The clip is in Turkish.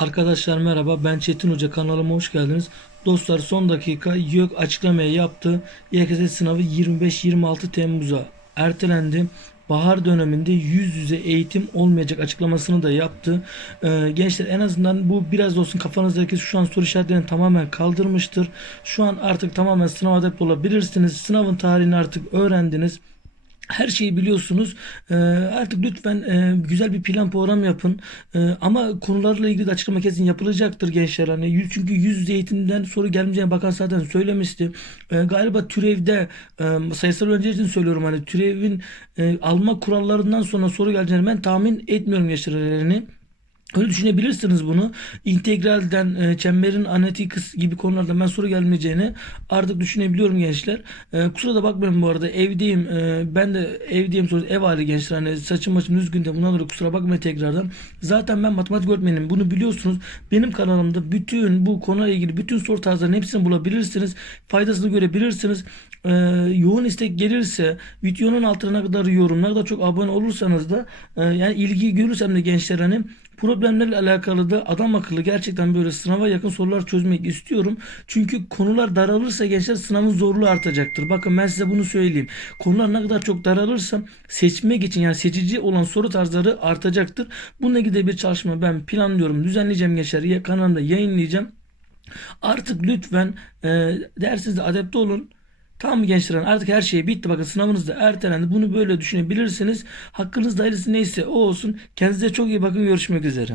Arkadaşlar merhaba ben Çetin Hoca kanalıma hoş geldiniz. Dostlar son dakika YÖK açıklamayı yaptı. YKS sınavı 25-26 Temmuz'a ertelendi. Bahar döneminde yüz yüze eğitim olmayacak açıklamasını da yaptı. Ee, gençler en azından bu biraz olsun kafanızdaki şu an soru işaretlerini tamamen kaldırmıştır. Şu an artık tamamen sınav adapte olabilirsiniz. Sınavın tarihini artık öğrendiniz her şeyi biliyorsunuz. Ee, artık lütfen e, güzel bir plan program yapın. Ee, ama konularla ilgili de açıklama kesin yapılacaktır gençler. Hani çünkü yüz yüze eğitimden soru gelmeyeceğini bakan zaten söylemişti. Ee, galiba türevde e, sayısal öğrenci için söylüyorum hani türevin e, alma kurallarından sonra soru geleceğini ben tahmin etmiyorum gençlerini. Öyle düşünebilirsiniz bunu. İntegralden, e, çemberin analitik gibi konulardan ben soru gelmeyeceğini artık düşünebiliyorum gençler. E, kusura da bakmayın bu arada evdeyim. E, ben de evdeyim sonra ev hali gençler. Hani saçım başım düzgün de bundan dolayı kusura bakmayın tekrardan. Zaten ben matematik öğretmenim. Bunu biliyorsunuz. Benim kanalımda bütün bu konuyla ilgili bütün soru tarzlarının hepsini bulabilirsiniz. Faydasını görebilirsiniz. E, yoğun istek gelirse videonun altına kadar yorum, ne kadar çok abone olursanız da e, yani ilgi görürsem de gençler hani problemlerle alakalı da adam akıllı gerçekten böyle sınava yakın sorular çözmek istiyorum. Çünkü konular daralırsa gençler sınavın zorluğu artacaktır. Bakın ben size bunu söyleyeyim. Konular ne kadar çok daralırsa seçmek için yani seçici olan soru tarzları artacaktır. Bununla ilgili bir çalışma ben planlıyorum. Düzenleyeceğim gençler. Kanalımda yayınlayacağım. Artık lütfen e, dersinizde adapte olun. Mı gençler artık her şey bitti. Bakın sınavınız da ertelendi. Bunu böyle düşünebilirsiniz. Hakkınızda hayırlısı neyse o olsun. Kendinize çok iyi bakın. Görüşmek üzere.